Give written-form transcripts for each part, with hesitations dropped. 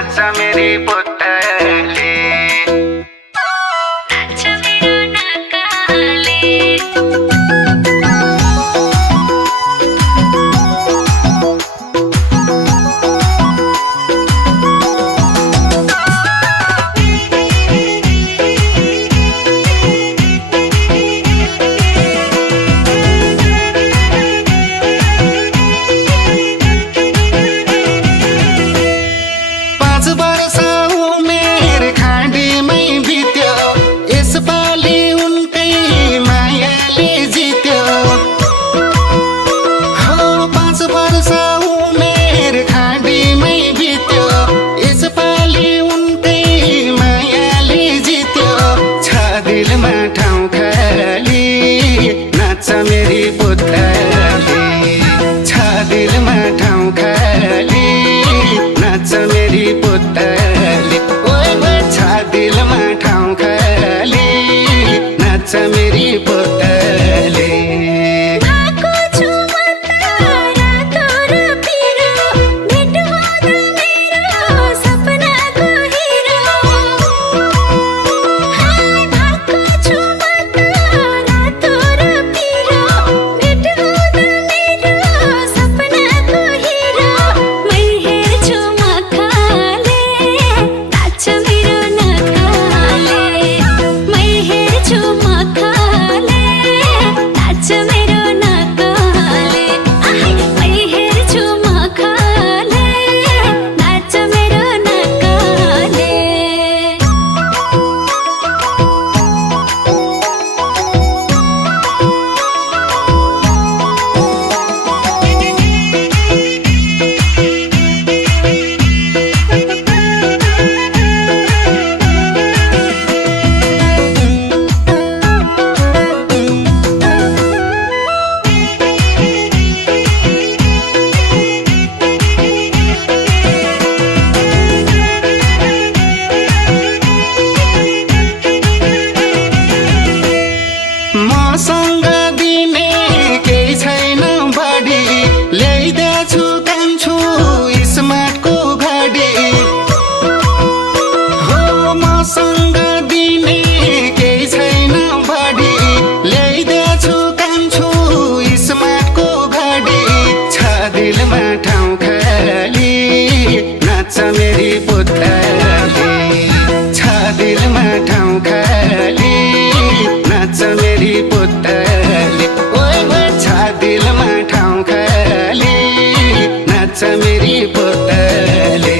नाच मेरी पुतली नाच मेरो नकाले मेरी पुतली छ दिलमा ठाउँ खाली नाच मेरी पुतली ओए ओए छ दिलमा ठाउँ खाली नाच मेरी पुतली मसँग दिने केही छैन बढी ल्याइदिएछु कान्छु स्मार्टको घडी हो मसँग दिने केही छैन बढी ल्याइदिएछु कान्छु स्मार्टको घडी छ दिलमा ठाउँ खाली नाच मेरी पुतली छ दिलमा ठाउँ खाली नाच मेरी पुतली ओए ओए छ दिलमा ठाउँ खाली नाच मेरी पुतली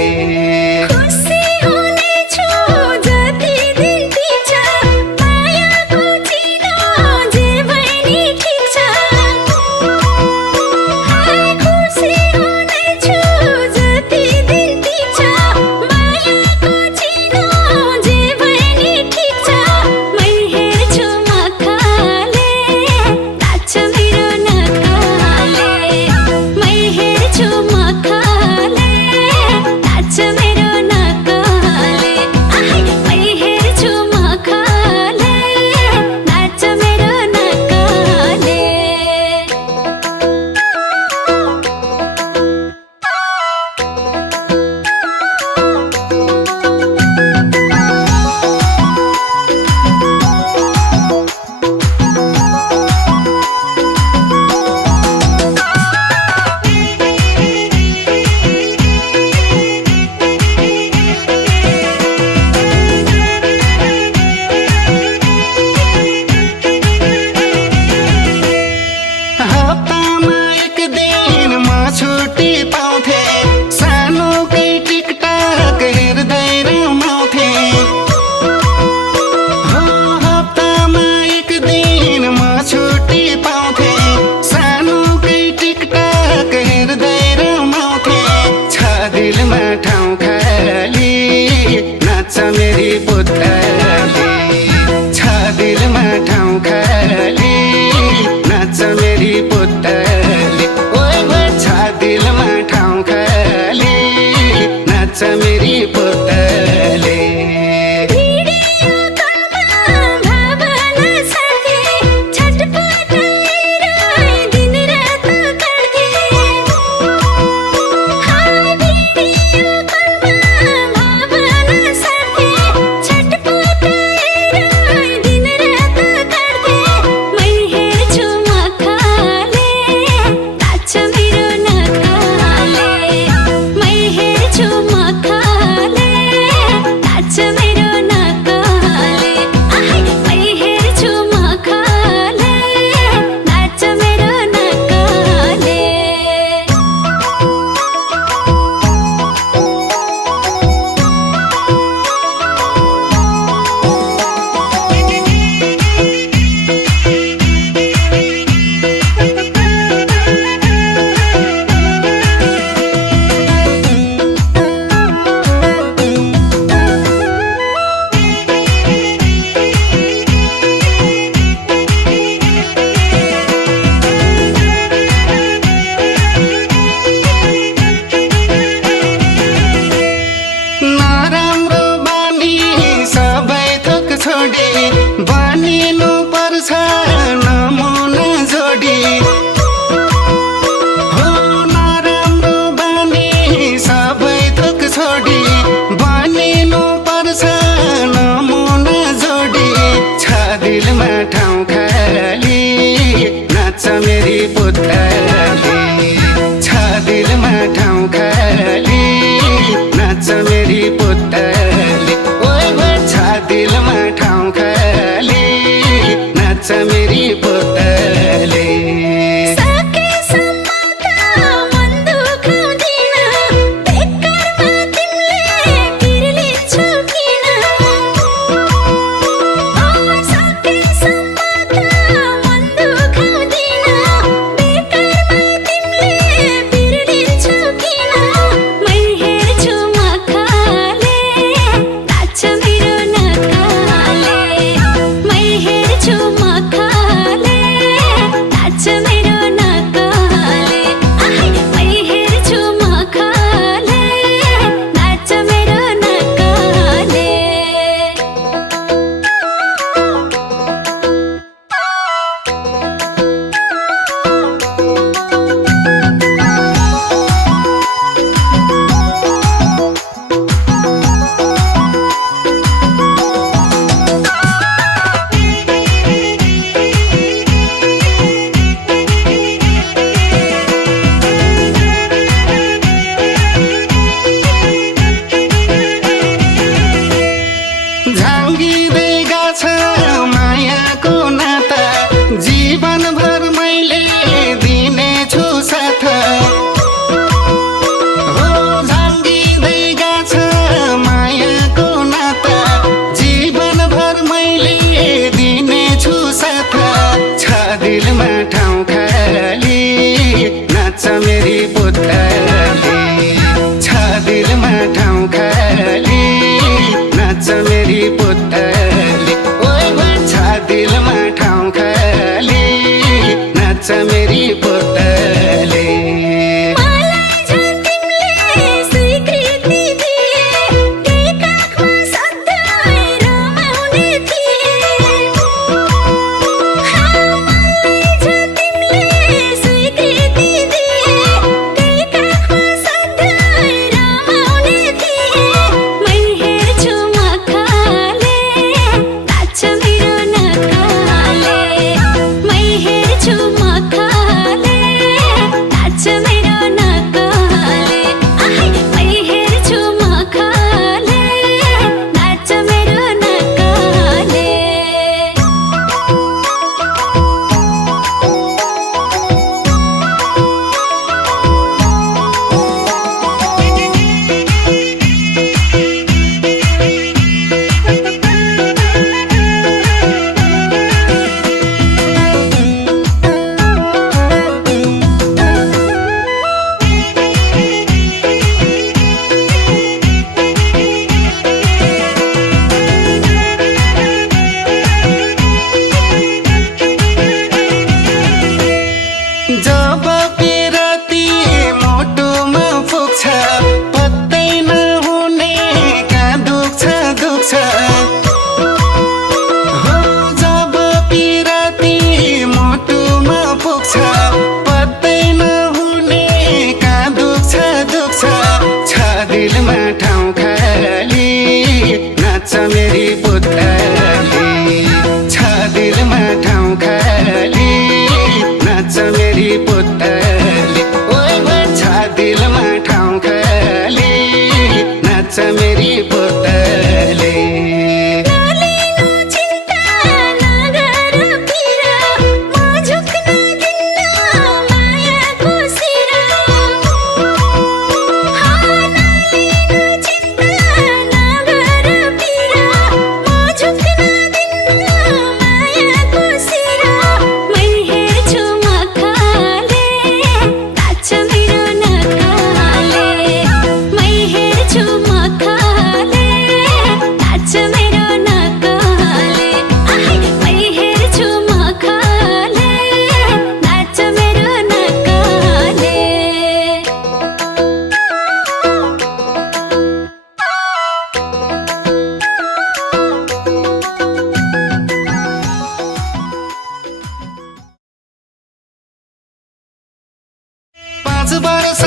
मै हेर्छु मखाले पुतली छ दिलमा ठाउँ खाली नाच मेरी पुतली ओइ ओइ छ दिलमा ठाउँ खाली नाच मेरी पुतली मलाई झन् तिमीले स्वीकृति दिए त्यही काखमा सधैँ रमाउने थिए मलाई झन् तिमीले स्वीकृति दिए त्यही काखमा सधैँ रमाउने थिए मै हेर्छु मखाले नाच्छ मेरो नखाले मै हेर्छु मखाले नाच्छ मेरो नखाले आहाई मै हेर्छु मखाले नाच्छ मेरो नखाले जब पिरती मुटुमा पुग्छ पत्तै नहुने कहाँ दुख्छ दुख्छ हो जब पिरती मुटुमा पुग्छ पत्तै नहुने कहाँ दुख्छ दुख्छ छ दिलमा ठाउँ खाली नाच्छ मेरी पुतली छ दिलमा ठाउँ खाली नाच्छ मेरी पुतली ओइ ओइ छ दिलमा ठाउँ खाली नाच्छ मेरी पुतली नलिनु चिन्ता नगर पिर म झुक्न दिन्न मायाको सिर नलिनु चिन्ता नगर पिर म झुक्न दिन्न मायाको सिर मै हेर्छु मखाले नाच्छ मेरो नखाले मै हेर्छु मखाले नाच्छ मेरो नखाले आहाई मै हेर्छु मखाले नाच्छ मेरो नखाले पाँच वर्ष